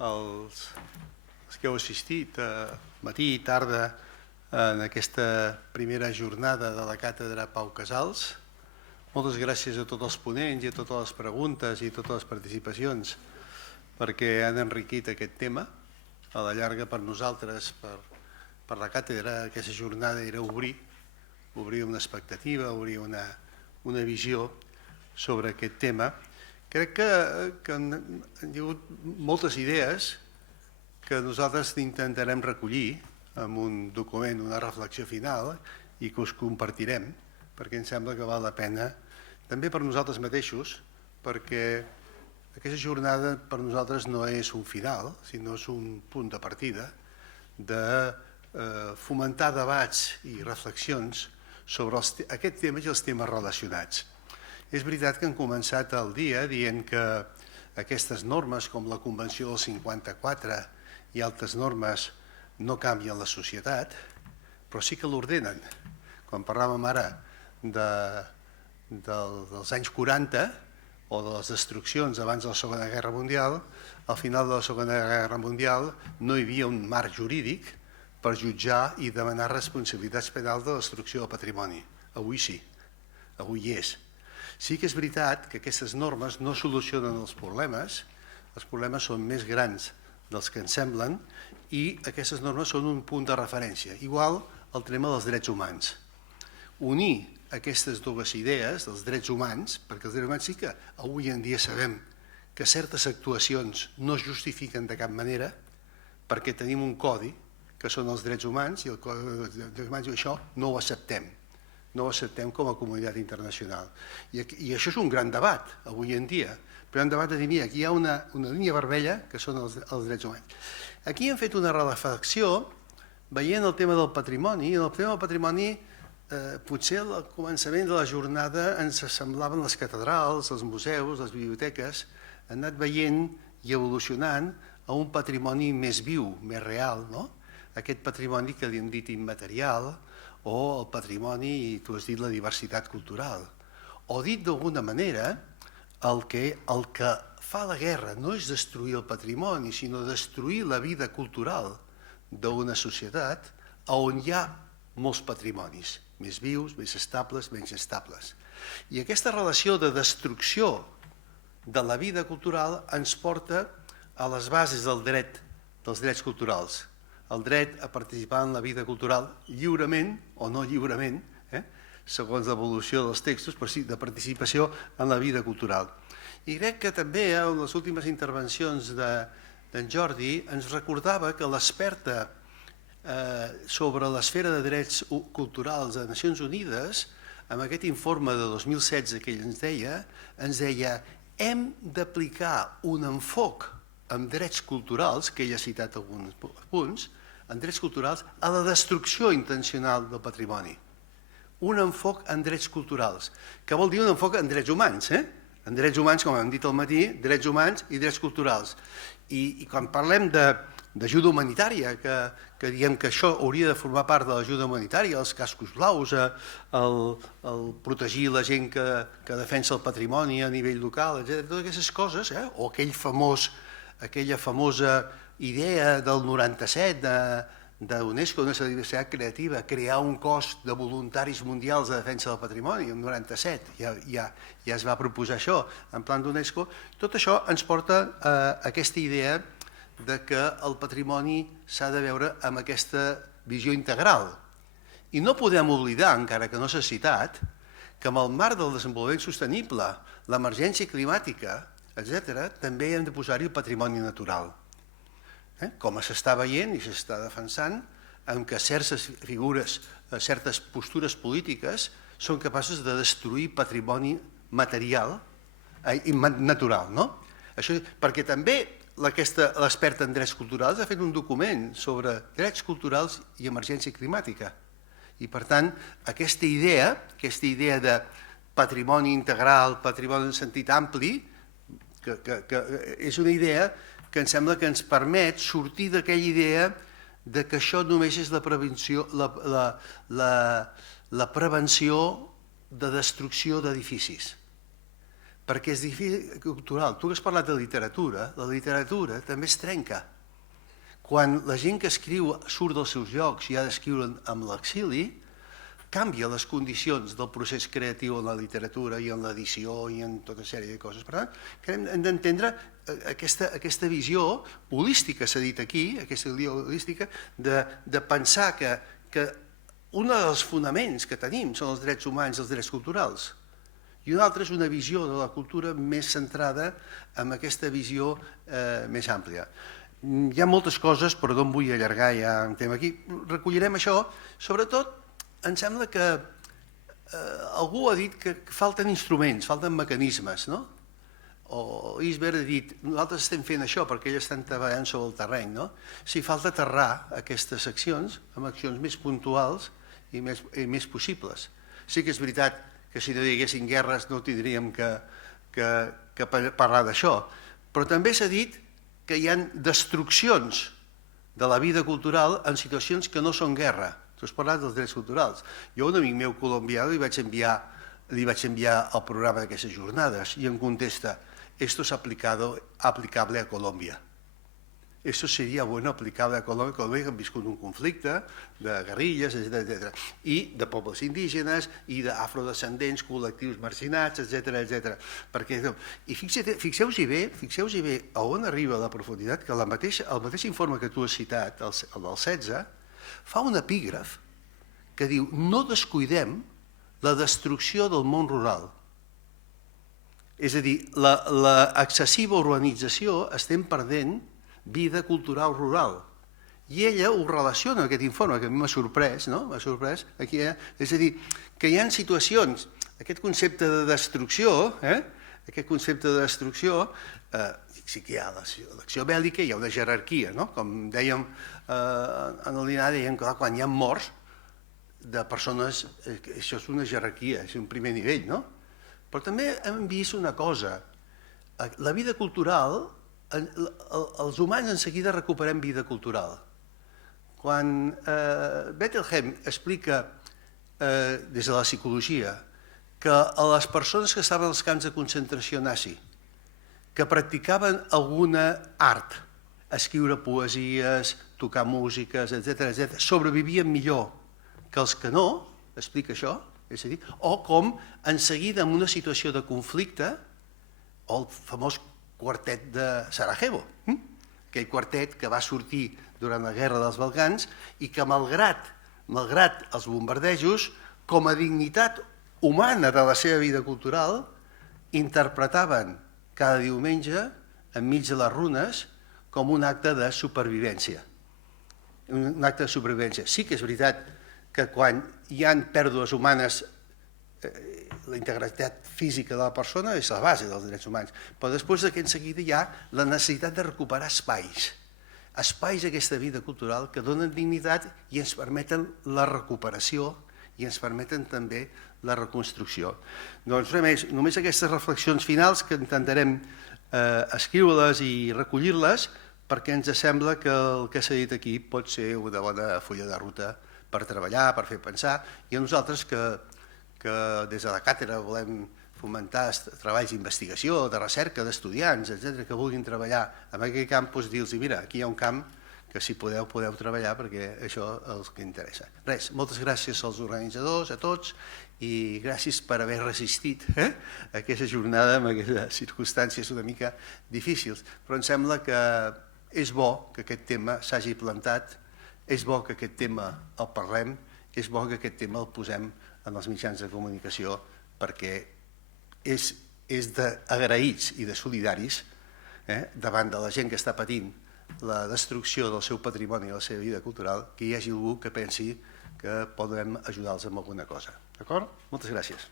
els que heu assistit matí i tarda en aquesta primera jornada de la càtedra Pau Casals. Moltes gràcies a tots els ponents i a totes les preguntes i a totes les participacions perquè han enriquit aquest tema. A la llarga per nosaltres, per la càtedra, aquesta jornada era obrir una expectativa, obrir una visió sobre aquest tema. Crec que han hagut moltes idees que nosaltres intentarem recollir en un document, una reflexió final, i que us compartirem, perquè em sembla que val la pena, també per nosaltres mateixos, perquè aquesta jornada per nosaltres no és un final, sinó és un punt de partida de fomentar debats i reflexions sobre aquests temes i els temes relacionats. És veritat que han començat el dia dient que aquestes normes, com la Convenció del 54 i altres normes, no canvien la societat, però sí que l'ordenen. Quan parlàvem ara dels anys 40 o de les destruccions abans de la Segona Guerra Mundial, al final de la Segona Guerra Mundial no hi havia un marc jurídic per jutjar i demanar responsabilitats penals de destrucció del patrimoni. Avui sí, avui hi és. Sí que és veritat que aquestes normes no solucionen els problemes són més grans dels que ens semblen i aquestes normes són un punt de referència. Igual el tema dels drets humans. Unir aquestes dues idees dels drets humans, perquè els drets humans sí que avui en dia sabem que certes actuacions no es justifiquen de cap manera perquè tenim un codi que són els drets humans i el codi dels drets humans i això no ho acceptem. No ho acceptem com a comunitat internacional. I això és un gran debat avui en dia, però un debat de dir, mira, aquí hi ha una línia vermella que són els drets humans. Aquí hem fet una reflexió veient el tema del patrimoni, i el tema del patrimoni potser al començament de la jornada ens semblaven les catedrals, els museus, les biblioteques, han anat veient i evolucionant a un patrimoni més viu, més real, no? Aquest patrimoni que li hem dit immaterial, o el patrimoni, i tu has dit la diversitat cultural. O dit d'alguna manera, el que fa la guerra no és destruir el patrimoni, sinó destruir la vida cultural d'una societat on hi ha molts patrimonis, més vius, més estables, menys estables. I aquesta relació de destrucció de la vida cultural ens porta a les bases dels drets culturals. El dret a participar en la vida cultural lliurement o no lliurement, segons l'evolució dels textos, però sí de participació en la vida cultural. I crec que també en les últimes intervencions d'en Jordi ens recordava que l'experta sobre l'esfera de drets culturals de Nacions Unides, amb aquest informe de 2016 que ell ens deia hem d'aplicar un enfoc en drets culturals, que ell ha citat alguns punts, en drets culturals, a la destrucció intencional del patrimoni. Un enfoc en drets culturals, que vol dir un enfoc en drets humans, en drets humans, com hem dit al matí, drets humans i drets culturals. I quan parlem d'ajuda humanitària, que diem que això hauria de formar part de l'ajuda humanitària, els cascos blaus, el protegir la gent que defensa el patrimoni a nivell local, etc. Totes aquestes coses, o aquella famosa idea del 97 d'UNESCO, una diversitat creativa, crear un cos de voluntaris mundials de defensa del patrimoni, el 97, ja es va proposar això en plan d'UNESCO. Tot això ens porta a aquesta idea de que el patrimoni s'ha de veure amb aquesta visió integral. I no podem oblidar, encara que no s'ha citat, que amb el marc del desenvolupament sostenible, l'emergència climàtica, etc., també hem de posar-hi el patrimoni natural. Com s'està veient i s'està defensant, en què certes figures, certes postures polítiques són capaces de destruir patrimoni material i natural. Perquè també l'experta en drets culturals ha fet un document sobre drets culturals i emergència climàtica. I per tant, aquesta idea de patrimoni integral, patrimoni en sentit ampli, que és una idea que em sembla que ens permet sortir d'aquella idea que això només és la prevenció de destrucció d'edificis. perquè és difícil cultural. Tu que has parlat de literatura, la literatura també es trenca. Quan la gent que escriu surt dels seus llocs i ha d'escriure amb l'exili, canvia les condicions del procés creatiu en la literatura i en l'edició i en tota sèrie de coses. Per tant, hem d'entendre aquesta visió holística, s'ha dit aquí, aquesta visió holística de pensar que un dels fonaments que tenim són els drets humans i els drets culturals, i una altra és una visió de la cultura més centrada en aquesta visió més àmplia. Hi ha moltes coses, però no em vull allargar ja en tema aquí. Recollirem això. Sobretot, em sembla que algú ha dit que falten instruments, falten mecanismes, no? O Isbert ha dit, nosaltres estem fent això perquè ells estan treballant sobre el terreny, no? Sí, falta aterrar aquestes accions amb accions més puntuals i més possibles. Sí que és veritat que si no hi haguessin guerres no tindríem que parlar d'això, però també s'ha dit que hi ha destruccions de la vida cultural en situacions que no són guerra. Tu has parlat dels drets culturals. Jo a un amic meu colombià li vaig enviar el programa d'aquestes jornades i em contesta, esto es aplicable a Colòmbia. Esto sería bueno aplicable a Colòmbia, que han viscut un conflicte de guerrilles, etc. I de pobles indígenes i d'afrodescendents, col·lectius marginats, etc. I fixeu-vos bé a on arriba la profunditat, que el mateix informe que tu has citat, el del 16, fa un epígraf que diu no descuidem la destrucció del món rural. És a dir, l'excessiva urbanització estem perdent vida cultural rural. I ella ho relaciona, aquest informe, que a mi m'ha sorprès, no? M'ha sorprès. És a dir, que hi ha situacions, aquest concepte de destrucció, sí que hi ha l'acció bèl·lica, hi ha una jerarquia, no? Com dèiem en el dinar, dèiem que quan hi ha morts de persones, això és una jerarquia, és un primer nivell, no? Però també hem vist una cosa, la vida cultural, els humans en seguida recuperem vida cultural. Quan Bettelheim explica des de la psicologia que a les persones que estaven als camps de concentració nazi, que practicaven alguna art, escriure poesies, tocar músiques, etc., sobrevivien millor que els que no, explica això, és a dir, o com en seguida en una situació de conflicte, o el famós quartet de Sarajevo, aquell quartet que va sortir durant la guerra dels Balcans i que malgrat els bombardejos, com a dignitat humana de la seva vida cultural, interpretaven cada diumenge enmig de les runes com un acte de supervivència. Un acte de supervivència. Sí que és veritat que quan hi ha pèrdues humanes, la integritat física de la persona és la base dels drets humans, però després en seguida hi ha la necessitat de recuperar espais d'aquesta vida cultural que donen dignitat i ens permeten la recuperació i ens permeten també la reconstrucció. Doncs res més, només aquestes reflexions finals que intentarem escriure-les i recollir-les perquè ens sembla que el que s'ha dit aquí pot ser una bona fulla de ruta per treballar, per fer pensar, i a nosaltres que des de la càtedra volem fomentar treballs d'investigació, de recerca, d'estudiants, etc., que vulguin treballar en aquell camp, doncs dir-los, mira, aquí hi ha un camp que si podeu treballar perquè això és el que interessa. Res, moltes gràcies als organitzadors, a tots, i gràcies per haver resistit a aquesta jornada amb aquestes circumstàncies una mica difícils, però em sembla que és bo que aquest tema s'hagi plantat, és bo que aquest tema el parlem, és bo que aquest tema el posem en els mitjans de comunicació perquè és d'agraïts i de solidaris davant de la gent que està patint la destrucció del seu patrimoni i la seva vida cultural, que hi hagi algú que pensi que podem ajudar-los amb alguna cosa. D'acord? Moltes gràcies.